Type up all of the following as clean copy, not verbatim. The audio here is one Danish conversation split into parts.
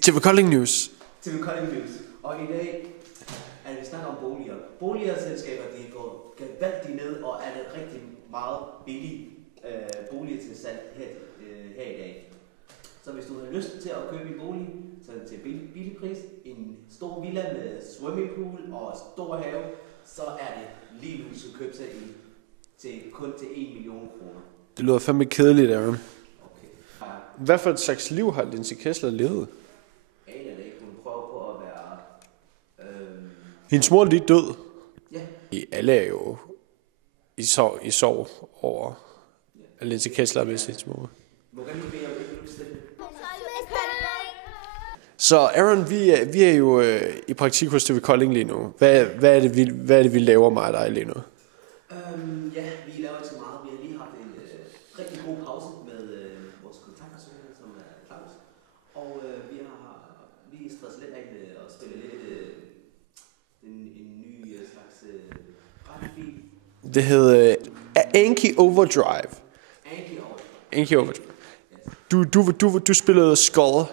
TV Kolding News. TV Kolding News. Og i dag er vi snakker om boliger. Boligselskaber, de går gevaldigt ned, og er det rigtig meget billige boliger til salg her i dag. Så hvis du har lyst til at købe en bolig, så er det til billig pris, en stor villa med swimmingpool og stor have, så er det lige nu, du skal købe sig kun til 1 million kroner. Det lyder fandme kedeligt, Aaron. Okay. Hvad for et slags liv har Lindsay Kessler levet? Aner det ikke. Hun prøver på at være... Hendes mor er lige død. Ja. Alle er jo i sorg over, at Lindsay Kessler er med sin mor. Hvor kan du bede om det, du stille? Så Aaron, vi er jo i praktik hos TV Kolding lige nu. Hvad er det, vi laver mig og dig lige nu? Ja, vi laver ikke så meget. Vi har lige haft en rigtig god pause med vores kontaktperson, som er Claus. Og vi stresser lidt af at spille lidt en ny slags radiofil. Det hedder Anki Overdrive. Anki Overdrive. Du spillede Skull.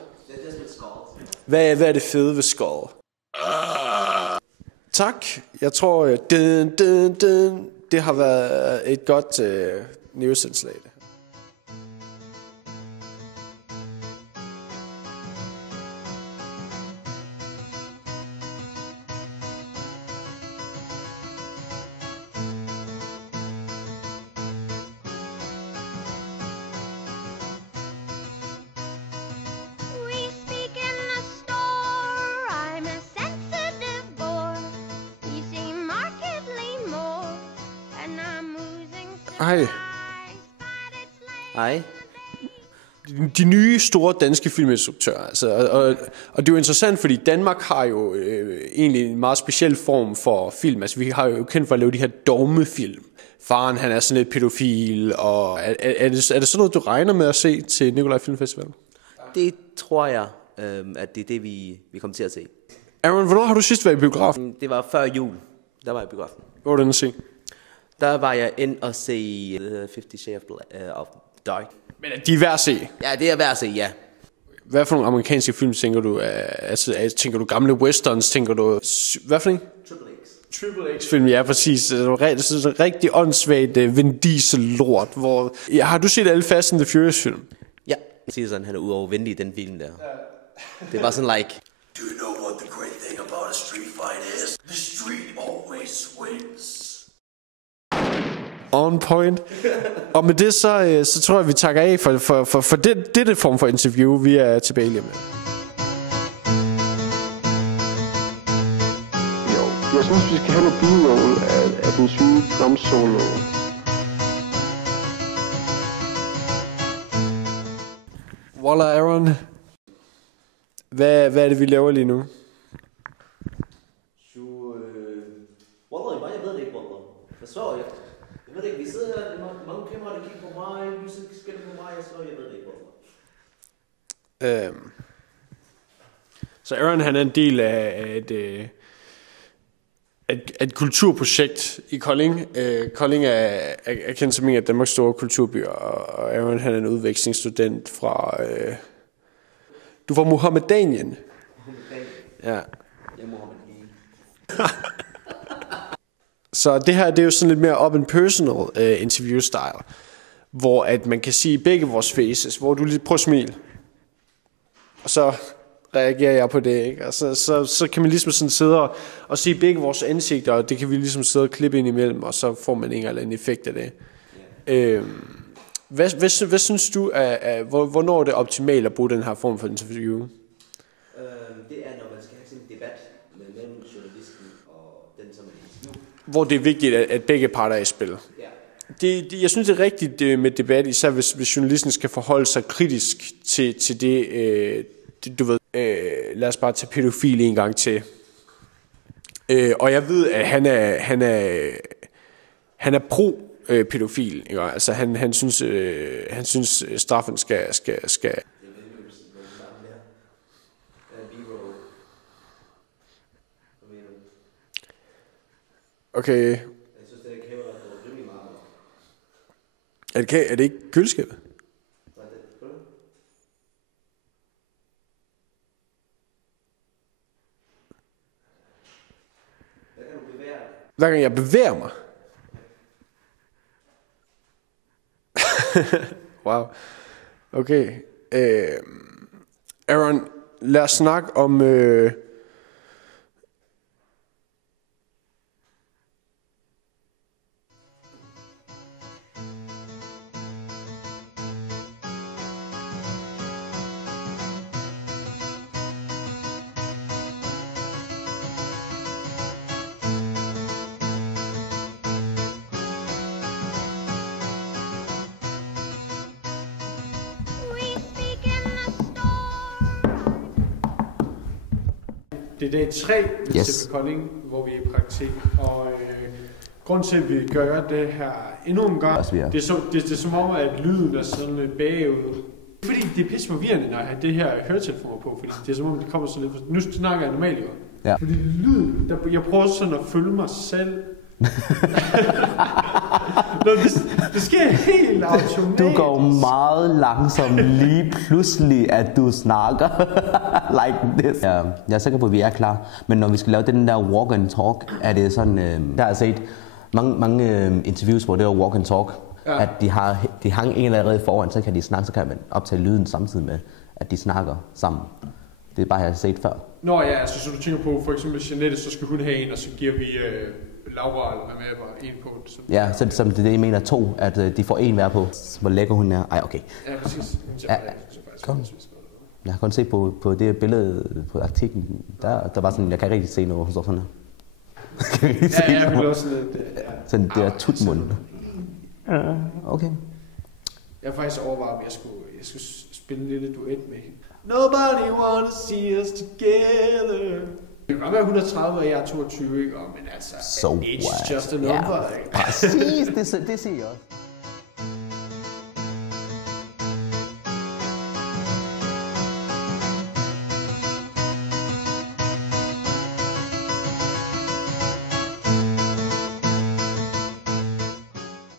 Hvad er det fede ved Skull? Tak. Jeg tror, det har været et godt nyhedsindslag. Hej. Hej. De nye store danske filminstruktører. Altså, og det er jo interessant, fordi Danmark har jo egentlig en meget speciel form for film. Altså, vi har jo kendt for at lave de her dogmefilm. Faren, han er sådan lidt pædofil, og er det sådan noget, du regner med at se til Nikolaj Filmfestival? Det tror jeg, at det er det, vi kommer til at se. Aaron, hvornår har du sidst været i biografen? Det var før jul, der var jeg i biografen. Hvor var den at se? Der var jeg ind og se 50 Shades of Dark. Men de er værd at se? Ja, det er værd at se, ja. Hvad for nogle amerikanske film tænker du? Altså, tænker du gamle westerns? Tænker du... Hvad for en? Triple X-film, ja, præcis. Det er en rigtig åndssvagt Vin Diesel-lort. Har du set alle Fast and the Furious-film? Ja, jeg siger sådan, han er uovervindelig i den film der. Det var sådan like... Do you know what the great thing about a street fight is? The street always wins. On point. Og med det, så tror jeg, vi takker af for dette form for interview. Vi er tilbage lige med. Jo, jeg synes, vi skal have noget bidrag af den syge domstol. Walla, Aaron. Hvad er det, vi laver lige nu? Wallah, jeg ved det ikke, Wallah. Jeg så, jeg ved det ikke, vi sidder her, mange kameraer, der kigger på mig, lyset skælder på mig, så jeg ved det ikke, Wallah. Så Aaron, han er en del af et kulturprojekt i Kolding. Kolding er kendt som en af Danmarks store kulturbyer, og Aaron, han er en udvekslingsstudent fra... Du er fra Mohammedanien. Ja. Jeg er Mohammedanien. Så det her, det er jo sådan lidt mere up and personal interview style, hvor at man kan sige begge vores faces, hvor du lige prøver at smile, og så reagerer jeg på det, ikke? Og så kan man ligesom sådan sidde og se begge vores ansigter, og det kan vi ligesom sidde og klippe ind imellem, og så får man en eller anden effekt af det. Yeah. Hvad synes du, hvornår er det optimalt at bruge den her form for interview? Det er, når man skal have sådan en debat mellem journalisten og den, som er interview. Hvor det er vigtigt, at begge parter er i spil. Ja. Jeg synes, det er rigtigt med debat, især hvis journalisten skal forholde sig kritisk til det, du ved, lad os bare tage pædofil en gang til. Og jeg ved, at han er pro pædofil, ikke? Altså han synes straffen skal. Okay. Jeg synes, det er kæmper, der er rimelig meget. Er det ikke køleskabet? Hver gang jeg bevæger mig. Wow. Okay. Aaron, lad os snakke om... Det er dag 3 ved Stephen Kolding, hvor vi er i praktik, og grunden til, at vi gør det her endnu en gang, det er som om, at lyden er sådan lidt bagud. Fordi det er pisse forvirrende, når jeg har det her høretelefoner på, fordi det er som om, det kommer sådan lidt... Nu snakker jeg normalt jo. Ja. Fordi lyden, jeg prøver sådan at følge mig selv. Det sker helt automatisk. Du går meget langsomt lige pludselig, at du snakker like this. Ja, jeg er sikker på, at vi er klar. Men når vi skal lave den der walk and talk, er det sådan... Der har jeg set mange interviews, hvor det er walk and talk. Ja. At de hang en allerede foran, så kan de snakke, så kan man optage lyden samtidig med, at de snakker sammen. Det er bare, jeg har set før. Nå ja, altså så du tænker på, for eksempel Jeanette, så skal hun have en, og så giver vi Laura eller hvad med bare en på. Så. Ja, så som det jeg mener 2, at de får en hver på. Hvor lækker hun er. Ej, okay. Ja, præcis. Kom. Jeg har kun set på det billede på artiklen, der var sådan, jeg kan ikke rigtig se noget, hun står sådan her. Jeg vil også lidt... Sådan det er tutmund. Okay. Jeg har faktisk overvejet, at jeg skulle spille en lille duet med hende. Nobody wanna see us together. Det kan godt være, 130, og jeg er 22, ikke? Men altså, so it's just a number. Præcis, det siger jeg også.